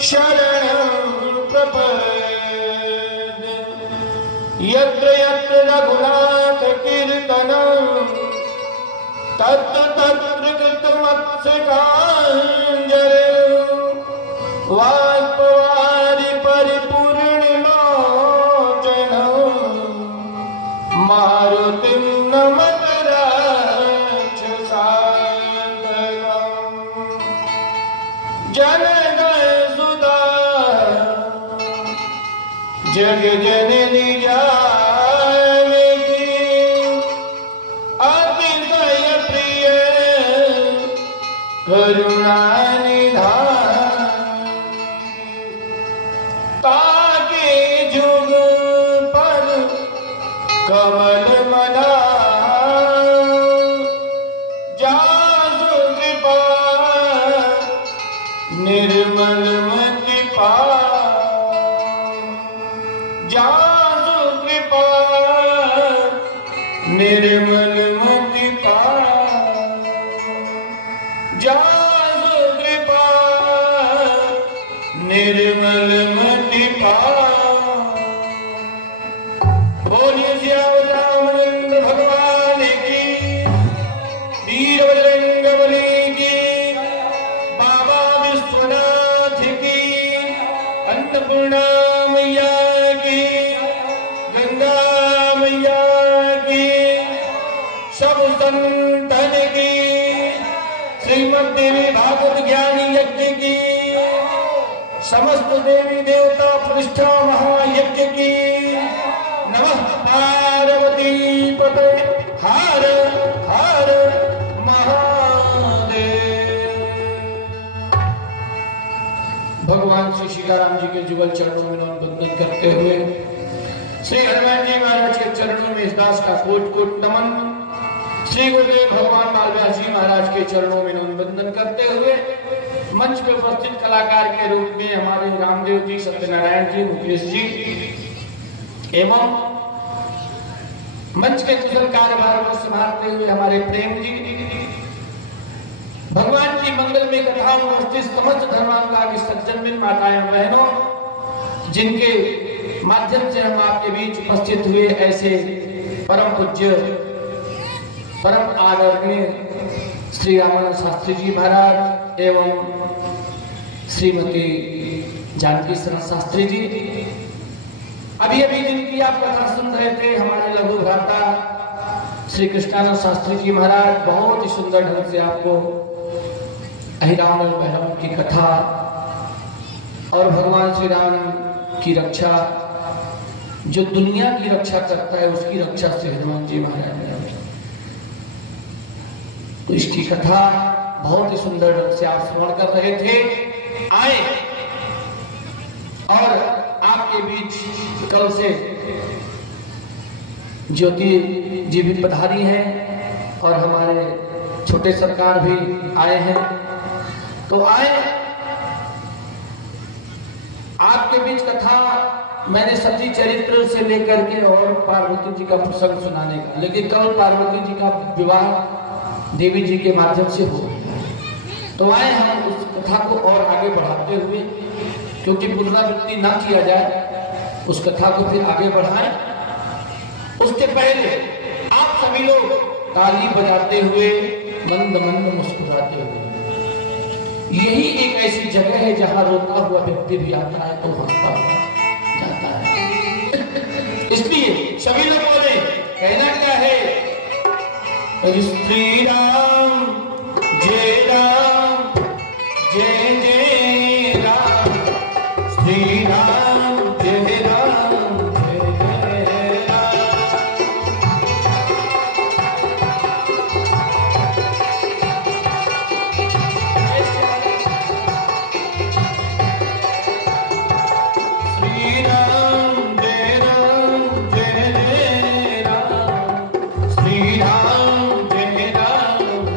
शरणं प्रपद्ये। यत्र यत्र रघुनाथ कीर्तनं तत्र तत्र कृतमस्तकाञ्जलिं बाष्पवारि परिपूर्णलोचनं मारुतिं नमत राक्षसान्तकम्। जनगणसुता जग जननी जानकी अतिशय प्रिय करुणा निधान। ताके जुग पर कमल मना जासु कृपा निर्मल मति पाए। जासु कृपा निर्मल मति पाए। जासु कृपा निर्मल मति पाए। बोलिए श्याम रामचंद्र भगवान की, वीर बजरंगबली की, बाबा विश्वनाथ की, अन्नपूर्णा मैया की, गंगा मैया की, सब संतन की, श्रीमद् देवी भागवत ज्ञानी यज्ञ की, समस्त देवी देवता प्रतिष्ठा महायज्ञ की। नमः पार्वती पते हर हर महादेव। भगवान श्री सीताराम जी के जुगल चरणों में वंदन करते हुए श्री हनुमान जी महाराज के चरणों में इस दास का कोट कोट नमन। श्री गुरुदेव भगवान मालव्यास जी महाराज के चरणों में वंदन करते हुए मंच पे उपस्थित कलाकार के रूप में हमारे रामदेव जी, सत्यनारायण जी, मुकेश जी एवं मंच के कुशल कार्यभार को संभालते हुए हमारे प्रेम जी, भगवान की मंगल में कथाओं में उपस्थित समस्त धर्मांगा सज्जन माताएं बहनों, जिनके माध्यम से हम आपके बीच उपस्थित हुए ऐसे परम पूज्य परम आदरणीय श्री रामानंद शास्त्री जी महाराज एवं श्रीमती जानकी शरण शास्त्री जी, अभी अभी जिनकी आप कथा सुन रहे थे हमारे लघु भ्राता श्री कृष्णानंद शास्त्री जी महाराज, बहुत ही सुंदर ढंग से आपको अहिरावण बहनों की कथा और भगवान श्री राम की रक्षा, जो दुनिया की रक्षा करता है उसकी रक्षा श्री हनुमान जी महाराज ने, तो इसकी कथा बहुत ही सुंदर ढंग से आप श्रवण कर रहे थे। आए और आपके बीच कल से ज्योति जी भी पधारी हैं और हमारे छोटे सरकार भी आए हैं। तो आए आपके बीच कथा मैंने सती चरित्र से लेकर के और पार्वती जी का प्रसंग सुनाने का, लेकिन कल पार्वती जी का विवाह देवी जी के माध्यम से हो। तो आए हम उस कथा को और आगे बढ़ाते हुए, क्योंकि पुनरावृत्ति ना किया जाए, उस कथा को फिर आगे बढ़ाएं। उसके पहले आप सभी लोग ताली बजाते हुए, मंद मंद मुस्कुराते हुए, यही एक ऐसी जगह है जहां रोता हुआ व्यक्ति भी आता है तो हंसता हुआ जाता है। इसलिए सभी लोग बोले, कहना क्या है, श्री राम जय राम जय जय राम, श्री राम जय राम जय जय राम। श्री राम जय राम जय जय राम, श्री राम जय राम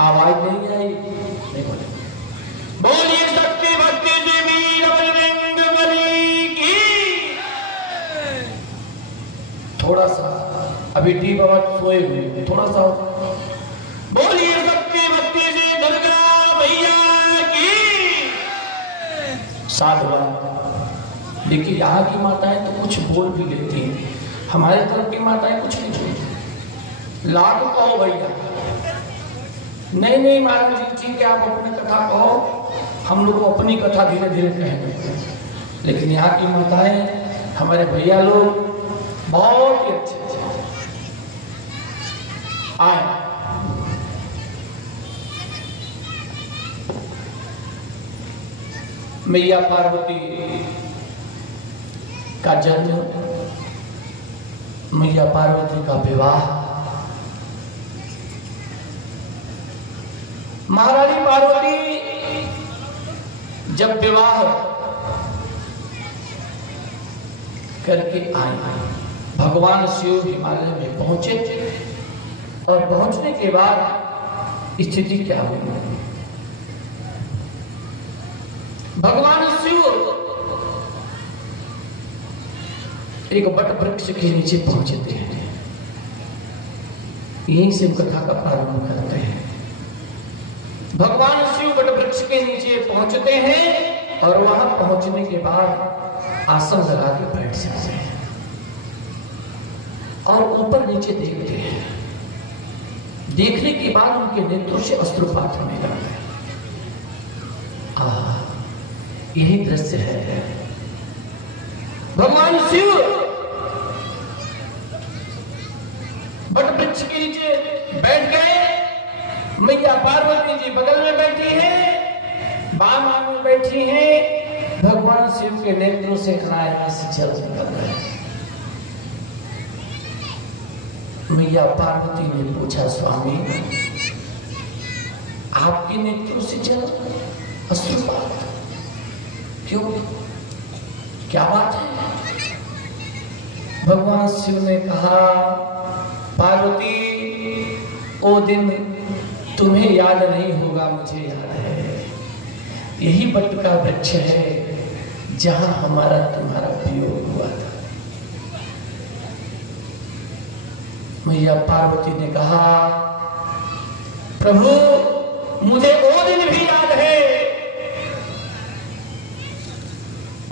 आवाज नहीं आई, नहीं बोले। बोलिए शक्ति भक्ति से वीर बजरंग बली की। थोड़ा सा अभी टी बाबा सोए हुए, थोड़ा सा बोलिए शक्ति भक्ति से दुर्गा भैया की। साधुवाद। देखिए यहाँ की माताएं तो कुछ बोल भी लेती हैं, हमारे तरफ की माताएं कुछ नहीं बोलती। लाभ कहो भैया, नहीं नहीं महाराज जी ठीक है, आप अपनी कथा कहो, हम लोग को अपनी कथा धीरे धीरे कहेंगे। लेकिन यहाँ की माताएं, हमारे भैया लोग बहुत ही अच्छे आए। मैया पार्वती का जन्म, मैया पार्वती का विवाह, महारानी पार्वती जब विवाह करके आई, भगवान शिव हिमालय में पहुंचे और पहुंचने के बाद स्थिति क्या हुई? भगवान शिव एक वट वृक्ष के नीचे पहुंचते हैं। यहीं से कथा का प्रारंभ करते हैं। भगवान शिव वट वृक्ष के नीचे पहुंचते हैं और वहां पहुंचने के बाद आसन लगा के बैठ जाते हैं और ऊपर नीचे देखते हैं। देखने के बाद उनके नेत्रों से अश्रुपात होने लगता है। यही दृश्य है। भगवान शिव बट वृक्ष के नीचे बैठ गए, मैया पार्वती जी बगल में बैठी हैं, बाम में बैठी हैं। भगवान शिव के नेत्रों से अनायास जल निकल रहे हैं। मैया पार्वती ने पूछा, स्वामी आपके नेत्रों से जल अश्रुपात क्यों, क्या बात है? भगवान शिव ने कहा, पार्वती ओ दिन तुम्हें याद नहीं होगा, मुझे याद है। यही बट का वृक्ष है जहां हमारा तुम्हारा वियोग हुआ था। मैया पार्वती ने कहा, प्रभु मुझे वो दिन भी याद है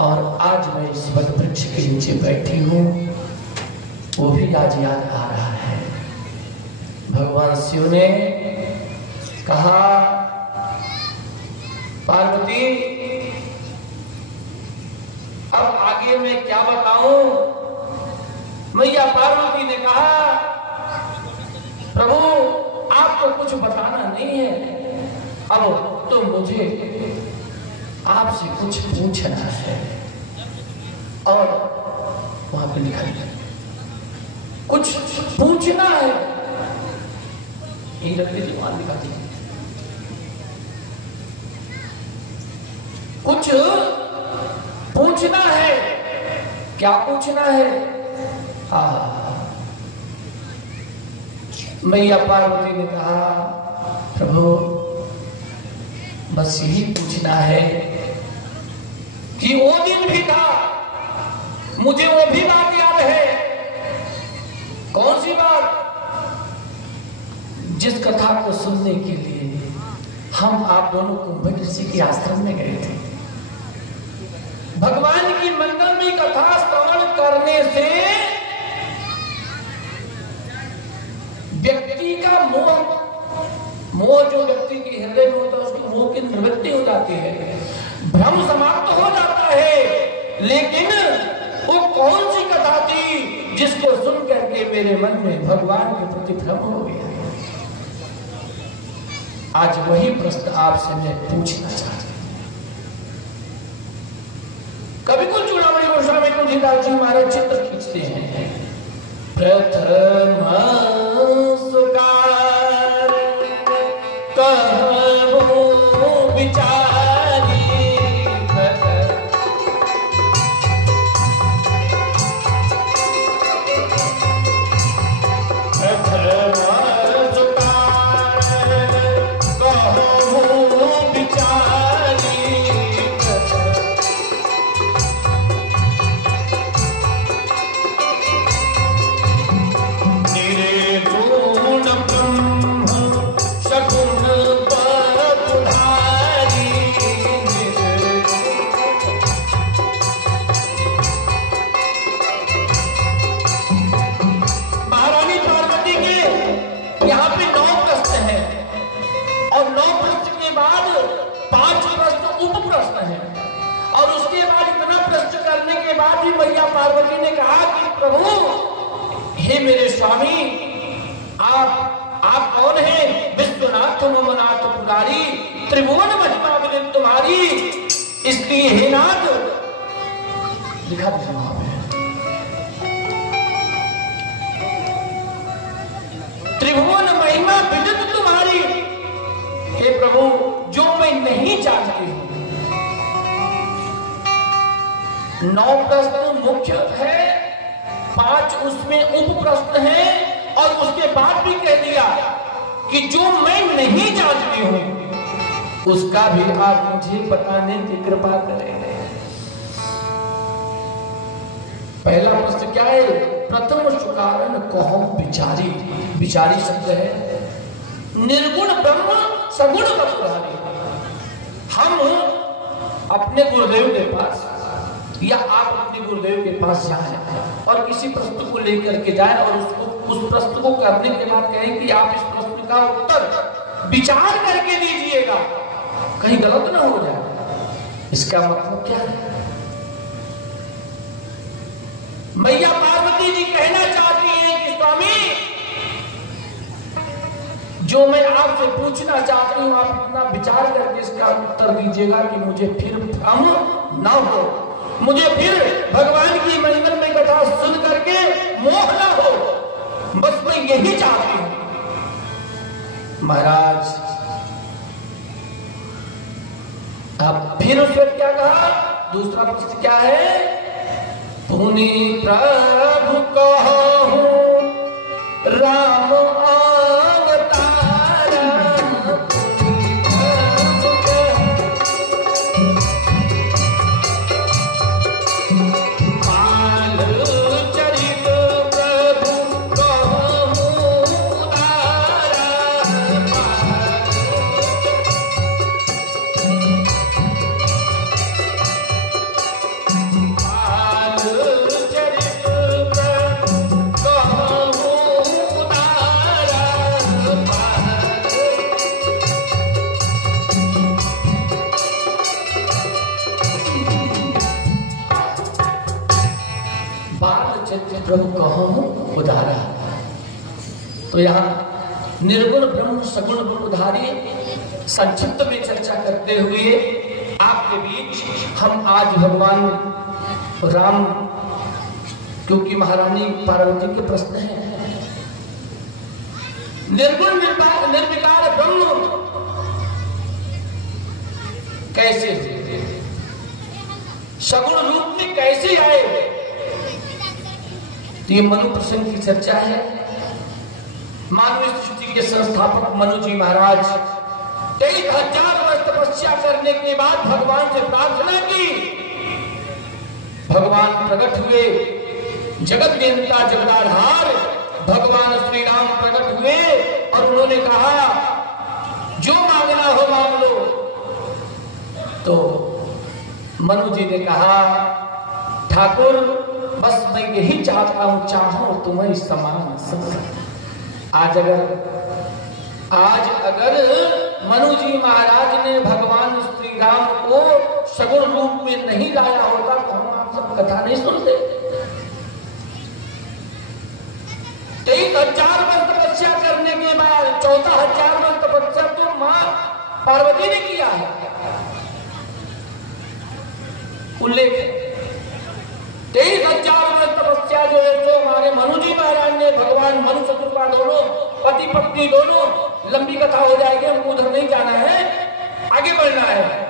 और आज मैं इस वट वृक्ष के नीचे बैठी हूं, वो भी आज याद आ रहा है। भगवान शिव ने कहा, पार्वती अब आगे मैं क्या बताऊं? मैया पार्वती ने कहा, प्रभु आपको कुछ बताना नहीं है, अब तो मुझे आपसे कुछ पूछना है। और वहां पे लिखा है कुछ पूछना है, लिखा कुछ पूछना है। क्या पूछना है? मैया पार्वती ने कहा, प्रभु बस यही पूछना है कि वो दिन भी था, मुझे वो भी बात याद है। कौन सी बात? जिस कथा को सुनने के लिए हम आप दोनों कुंभ ऋषि के आश्रम में गए थे। भगवान की मंगलमयी कथा श्रवण करने से व्यक्ति का मोह जो व्यक्ति के हृदय में होता है, उसकी मोह की निवृत्ति हो जाती है, भ्रम समाप्त हो जाता है। लेकिन वो कौन सी कथा थी जिसको सुन करके मेरे मन में भगवान के प्रति भ्रम हो गया? आज वही प्रश्न आपसे मैं पूछना चाहता हूं। कभी कुछ चूड़ामणि गोस्वामी तुलसीदास जी महाराज चित्र खींचते हैं। प्रथम सुकार कहबो विचारी, मैया पार्वती ने कहा कि प्रभु हे मेरे स्वामी, आप कौन हैं? विश्वनाथ ममनाथ पुरारी, त्रिभुवन महिमा विदित तुम्हारी। इसलिए हे नाथ, लिखा त्रिभुवन महिमा विदित तुम्हारी। हे प्रभु, जो मैं नहीं जानती हूं। 9 प्रश्न मुख्य है, 5 उसमें उप प्रश्न है, और उसके बाद भी कह दिया कि जो मैं नहीं जानती हूं उसका भी आप मुझे बताने की कृपा करें। पहला प्रश्न क्या है? प्रथम सुकारण कहो विचारी। विचारी शब्द है निर्गुण ब्रह्म सगुण तत्वधारी। हम अपने गुरुदेव के पास या आप अपने गुरुदेव के पास जाएं और किसी प्रश्न को लेकर के जाएं और उस प्रश्न को करने के बाद कहें कि आप इस प्रश्न का उत्तर विचार करके दीजिएगा, कहीं गलत ना हो जाए। इसका मतलब क्या है? मैया पार्वती जी कहना चाहती हैं कि स्वामी, जो मैं आपसे पूछना चाहती हूं आप इतना विचार करके इसका उत्तर दीजिएगा कि मुझे फिर भ्रम ना हो, मुझे फिर भगवान की मंगलमय कथा सुन करके मोह ना हो, बस मैं यही चाहती हूं। महाराज अब फिर उसने क्या कहा? दूसरा प्रश्न क्या है? पुनि प्रभु कहूं राम प्रभु कहूं उदारा। तो यहाँ निर्गुण ब्रह्म सगुण गुणधारी संक्षिप्त में चर्चा करते हुए आपके बीच हम आज भगवान राम, क्योंकि महारानी पार्वती के प्रश्न है, निर्गुण निर्विकार ब्रह्म कैसे हुए, सगुण रूप में कैसे आए, तो ये मनु प्रसंग की चर्चा है। मानव सृष्टि के संस्थापक मनु जी महाराज 23,000 वर्ष तपस्या करने के बाद भगवान से प्रार्थना की। भगवान प्रकट हुए, जगत नियंता जगदाधार भगवान श्री राम प्रकट हुए और उन्होंने कहा जो मांगना हो मांग लो। तो मनु जी ने कहा ठाकुर बस मैं यही चाहता हूं, चाहो तुम्हें समान सब। आज अगर मनु जी महाराज ने भगवान श्री राम को सगुण रूप में नहीं लाया होता तो हम आप सब कथा नहीं सुनते। 23,000 वर्ष तपस्या करने के बाद 14,000 वर्ष तपस्या तो मां पार्वती ने किया है। उल्लेख 23,000 वर्ष तपस्या जो है तो हमारे मनु जी महाराज ने, भगवान मनु शत्रुपा दोनों, पति पत्नी दोनों, लंबी कथा हो जाएगी, हमको उधर नहीं जाना है, आगे बढ़ना है।